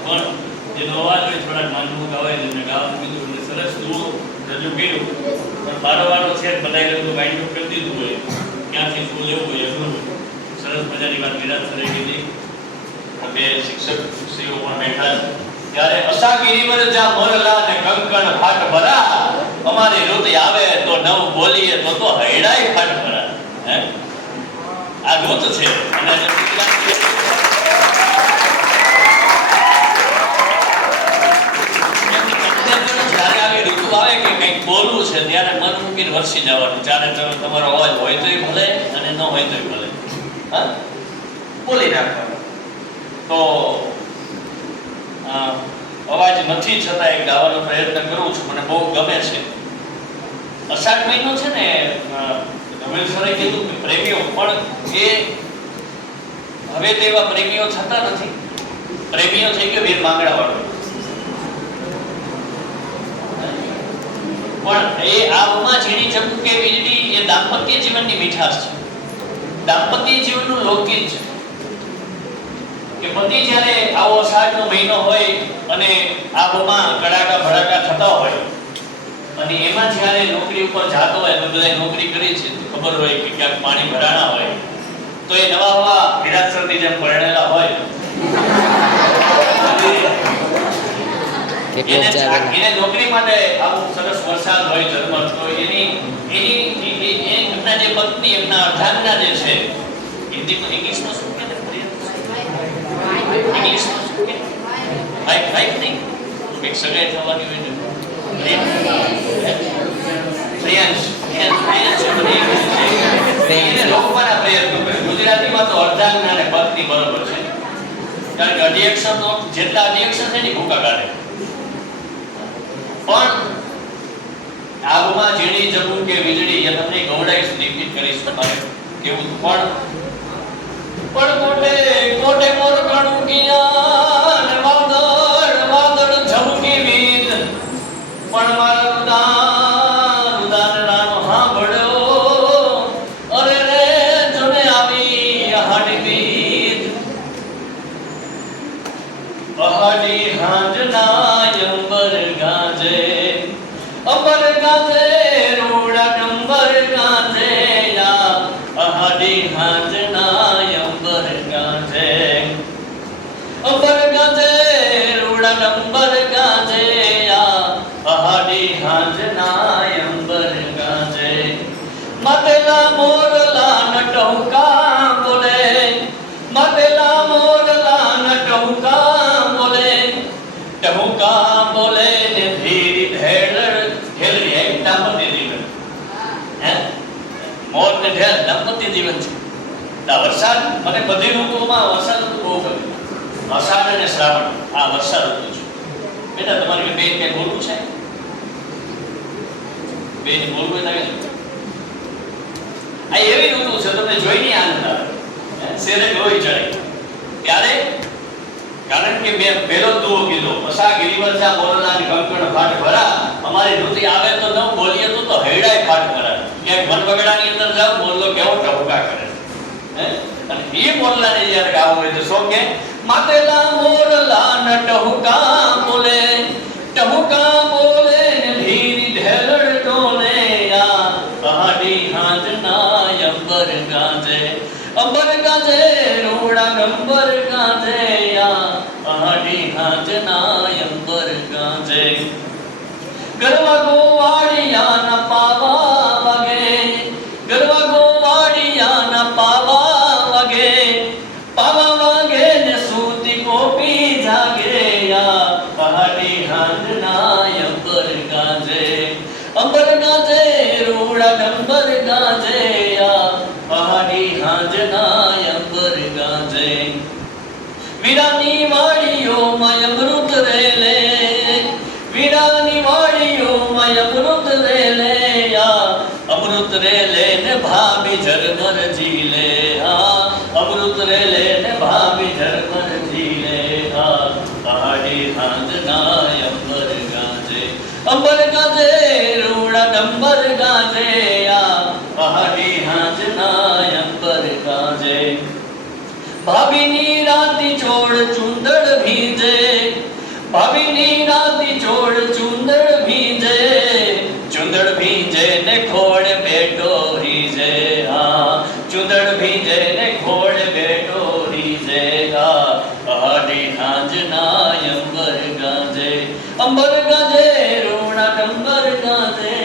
પણ જેનો અવાજ હોય થોડા નાનું ગાવે જેને ગાવાનું કીધું એટલે સરસ જુઓ રજૂ કર્યું પણ વારો છે બધાએ લોકો વાઇન્ડ અપ કરી દીધું હોય ક્યાંથી શું લેવું હોય એનું સરસ મજાની વાત વિરાટ સરે કીધી બે શિક્ષક શ્રીઓ પણ બેઠા ત્યારે અસાગીરી પર જા મોરલા ને કંકણ ફાટ ભરા અમારી ઋત આવે તો નવ બોલીએ તો હૈડાય ફાટ ભરા હે આ ઋત છે અને જ્યારે આવી ઋતુ આવે કે કંઈક બોલવું છે ત્યારે મન મૂકીને વરસી જવાનું ચારે તમારો અવાજ હોય તોય ભલે અને ન હોય તોય ભલે હા બોલી નાખવાનું તો અવાજ નથી છતાં એક ગાવાનો પ્રયત્ન કરું છું મને બહુ ગમે છે અષાઢ મહિનો છે ને રમેશ સરે કીધું કે પ્રેમીઓ પણ એ હવે તેવા પ્રેમીઓ થતા નથી પ્રેમીઓ થઈ ગયો વીર માંગડા વાળો પણ એ આબમાં ઝીણી ચમકે વીજળી એ દાંપત્ય જીવનની મીઠાશ છે દાંપત્ય જીવનનું લોકગીત છે કે પતિ જ્યારે આવો અષાઢનો મહિનો હોય અને આબમાં કડાકા ભડાકા થતા હોય અને એમાં જ્યારે નોકરી ઉપર જાતો હોય તો બધા નોકરી કરી છે તો ખબર હોય કે ક્યાંક પાણી ભરાણા હોય તો એ નવા વિરાટ સરની જેમ પરણેલા હોય એને નોકરી માટે આવું સરસ વરસાદ હોય ઝરમર હોય એની એમના જે પત્ની એમના અર્ધાંગના જે છે હિન્દીમાં ઇંગ્લિશમાં શું કહે ઇંગ્લિશમાં શું કહે વાઇફ નહીં એક સગાઈ થવાની હોય ને લોકોના પ્રયત્નો કરે ગુજરાતીમાં તો અર્ધાંગના અને પત્ની બરોબર છે કારણ કે અધિક્ષર તો જેટલા અધિક્ષર છે ને ભૂકા કાઢે પણ આબમાં ઝીણી જમું કે વીજળી એ તમને ગવડાઈશ રિપીટ કરીશ તમારે કેવું પણ કોટે કોટે મોર કણું કિયા ને વાદળ ઝમકી વીજ પણ મારા રુદાન રાનો હાંભળ્યો અરે રે જોને આવી હાડી વીજ પહાડી હાંજના અંબર ગાજે રોડા નંબર ગાજે યા અહાડી હાંજના અંબર ગાજે રોડા નંબર ગાજે યા અહાડી હાંજના અંબર ગાજે mateલા મોરલા નટુકા બોલે mateલા મોરલા નટુકા બોલે ટહુકા બોલે ને ધીરી ધેડ ખેલરી એક દાંપત્ય જીવન હે મોર ને ઢેલ દાંપત્ય જીવન છે આ વરસાદ મને બધી ઋતુઓમાં વરસાદ ઋતુ બહુ ગમે અષાઢ અને શ્રાવણ આ વર્ષા ઋતુ છે બેટા તમારી બેન કે બોલવું છે બેન બોલવું લાગે છે આ એવી ઋતુ છે તમને જોઈને આનંદ આવે શેરે લોહી ચડે ત્યારે કારણ કે મેં પહેલો દુઓ કીધો પસા ગિરિવર્ષા મોરલાની કંકણ ફાટ ભરા અમારી ઋતુ આવે તો ન બોલીએ તો હૈડાય ફાટ ભરા ક્યાંક વનવગડાની અંદર જાવ મોરલો કેવો ટહુકા કરે હે અને એ મોરલાને જ્યારે ગાવું હોય તો શું કે mateલા મોરલા ન ટહુકા બોલે ને ધીરી ઢેલડ ડોલે યા પહાડી હાંજના અંબર ગાજે રોડા નંબર ગાજે યા પહાડી હાંજના અંબર ગાજે ગરવા ગોવાળિયાના પાવા વાગે પાવા વાગે ને સૂતી કોપી જાગે યા પહાડી હાંજના અંબર ગાજે રોડા નંબર ગાજે યા પહાડી હાંજના અંબર ગાજે વીરાની વાડીઓમાં અમૃત રેલે યા અમૃત રેલે ને ભાભી ઝરમર ઝીલે હા અમૃત રેલે ને ભાભી ઝરમર ઝીલે હા પહાડી હાંજના અંબર ગાજે રોડા નંબર ગાજે યા પહાડી હાંજના અંબર ગાજે ભાભીની રાતી છોડ ચુંદડ ભીગ ભાવીની રાતી ચોળ ચુંદડ ભીંજે ને ખોળ બેટો રીજે હા ચુંદડ ભીંજે ને ખોળ બેટો રીજે હા અહાડી હાંજના અંબર ગાજે રૂણા ડંબર ગાજે